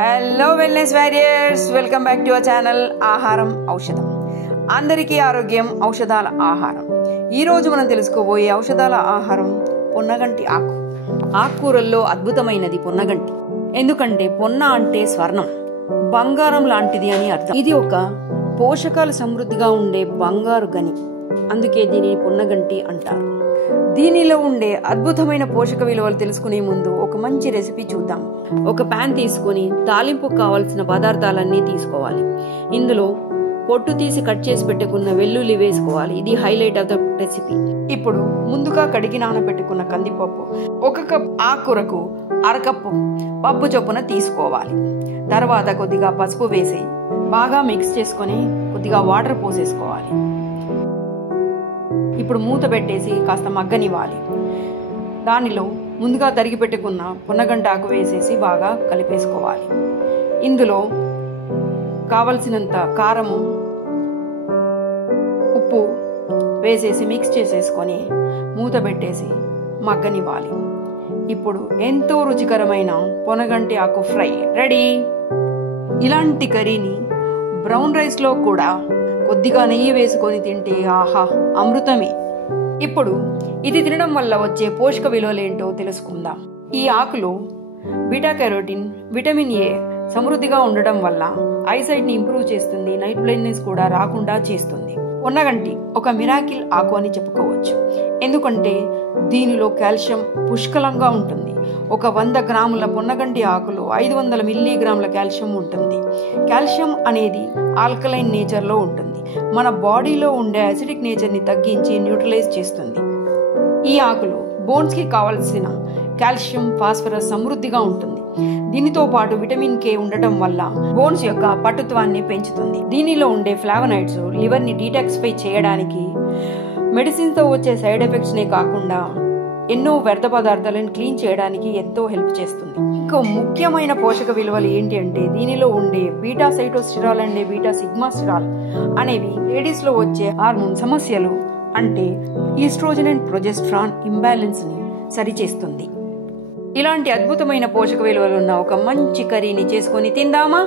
Hello wellness warriors, welcome back to our channel ఆహారం ఔషధం. అందరికీ ఆరోగ్యం ఔషధాల ఆహారం. ఈరోజు మనం తెలుసుకోబోయే ఔషధాల ఆహారం పొన్నగంటి ఆకు. ఆకుకూరల్లో అద్భుతమైనది పొన్నగంటి. ఎందుకంటే పొన్న అంటే స్వర్ణం, బంగారం లాంటిది అని అర్థం. ఇది ఒక పోషకాలు సమృద్ధిగా ఉండే బంగారు గని, అందుకే దీనిని పొన్నగంటి అంటారు. దీనిలో ఉండే అద్భుతమైన పోషక విలువలు తెలుసుకునే ముందు ఒక మంచి రెసిపీ చూద్దాం. ఒక ప్యాన్ తీసుకుని తాలింపు కావాల్సిన పదార్థాలన్నీ తీసుకోవాలి. ఇందులో పొట్టు తీసి కట్ చేసి పెట్టుకున్న వెల్లుల్లి వేసుకోవాలి. ఇది హైలైట్ ఆఫ్ ద రెసిపీ. ఇప్పుడు ముందుగా కడిగి నానబెట్టుకున్న కందిపప్పు, 1 కప్ ఆకుకూరకు 1/2 కప్పు పప్పు చొప్పున తీసుకోవాలి. తర్వాత కొద్దిగా పసుపు వేసి బాగా మిక్స్ చేసుకొని కొద్దిగా వాటర్ పోసేసుకోవాలి. ఇప్పుడు మూత పెట్టేసి కాస్త మగ్గనివ్వాలి. దానిలో ముందుగా తరిగి పెట్టుకున్న పొన్నగంటి ఆకు వేసేసి బాగా కలిపేసుకోవాలి. ఇందులో కావలసినంత కారము, ఉప్పు వేసేసి మిక్స్ చేసేసుకొని మూత పెట్టేసి మగ్గనివ్వాలి. ఇప్పుడు ఎంతో రుచికరమైన పొన్నగంటి ఆకు ఫ్రై రెడీ. ఇలాంటి కర్రీని బ్రౌన్ రైస్లో కూడా కొద్దిగా నెయ్యి వేసుకొని తింటే ఆహా అమృతమే. ఇప్పుడు ఇది తినడం వల్ల వచ్చే పోషక విలువలేంటో తెలుసుకుందాం. ఈ ఆకులో బీటా కెరోటిన్, విటమిన్ ఏ సమృద్ధిగా ఉండడం వల్ల ఐసైట్ ని ఇంప్రూవ్ చేస్తుంది, నైట్ బ్లైండ్నెస్ కూడా రాకుండా చేస్తుంది. పొన్నగంటి ఒక మిరాకిల్ ఆకు అని చెప్పుకోవచ్చు. ఎందుకంటే దీనిలో కాల్షియం పుష్కలంగా ఉంటుంది. ఒక 100 గ్రాముల పొన్నగంటి ఆకులో 500 మిల్లీగ్రాముల కాల్షియం ఉంటుంది. కాల్షియం అనేది ఆల్కలైన్ నేచర్లో ఉంటుంది. మన బాడీలో ఉండే అసిడిక్ నేచర్ని తగ్గించి న్యూట్రలైజ్ చేస్తుంది. ఈ ఆకులో బోన్స్కి కావలసిన కాల్షియం, ఫాస్ఫరస్ సమృద్ధిగా ఉంటుంది. దీనితో పాటు విటమిన్ కే ఉండటం వల్ల బోన్స్ యొక్క పటుత్వాన్ని పెంచుతుంది. దీనిలో ఉండే ఫ్లావనాయిడ్స్ లివర్ ని డీటాక్సిఫై చేయడానికి, మెడిసిన్స్ తో వచ్చే సైడ్ ఎఫెక్ట్స్ నే కాకుండా ఎన్నో వ్యర్థ పదార్థాలను క్లీన్ చేయడానికి ఎంతో హెల్ప్ చేస్తుంది. ఇంకో ముఖ్యమైన పోషక విలువలు ఏంటి అంటే దీనిలో ఉండే బీటా సైటోస్టిరాల్ అండ్ బీటా సిగ్మాస్టిరాల్ అనేవి లేడీస్ లో వచ్చే హార్మోన్ సమస్యలు అంటే ఈస్ట్రోజన్ అండ్ ప్రొజెస్ట్రాన్ ఇంబ్యాలెన్స్ ని సరిచేస్తుంది. ఇలాంటి అద్భుతమైన పోషక విలువలు ఉన్న ఒక మంచి కర్రీని చేసుకొని తిందామా?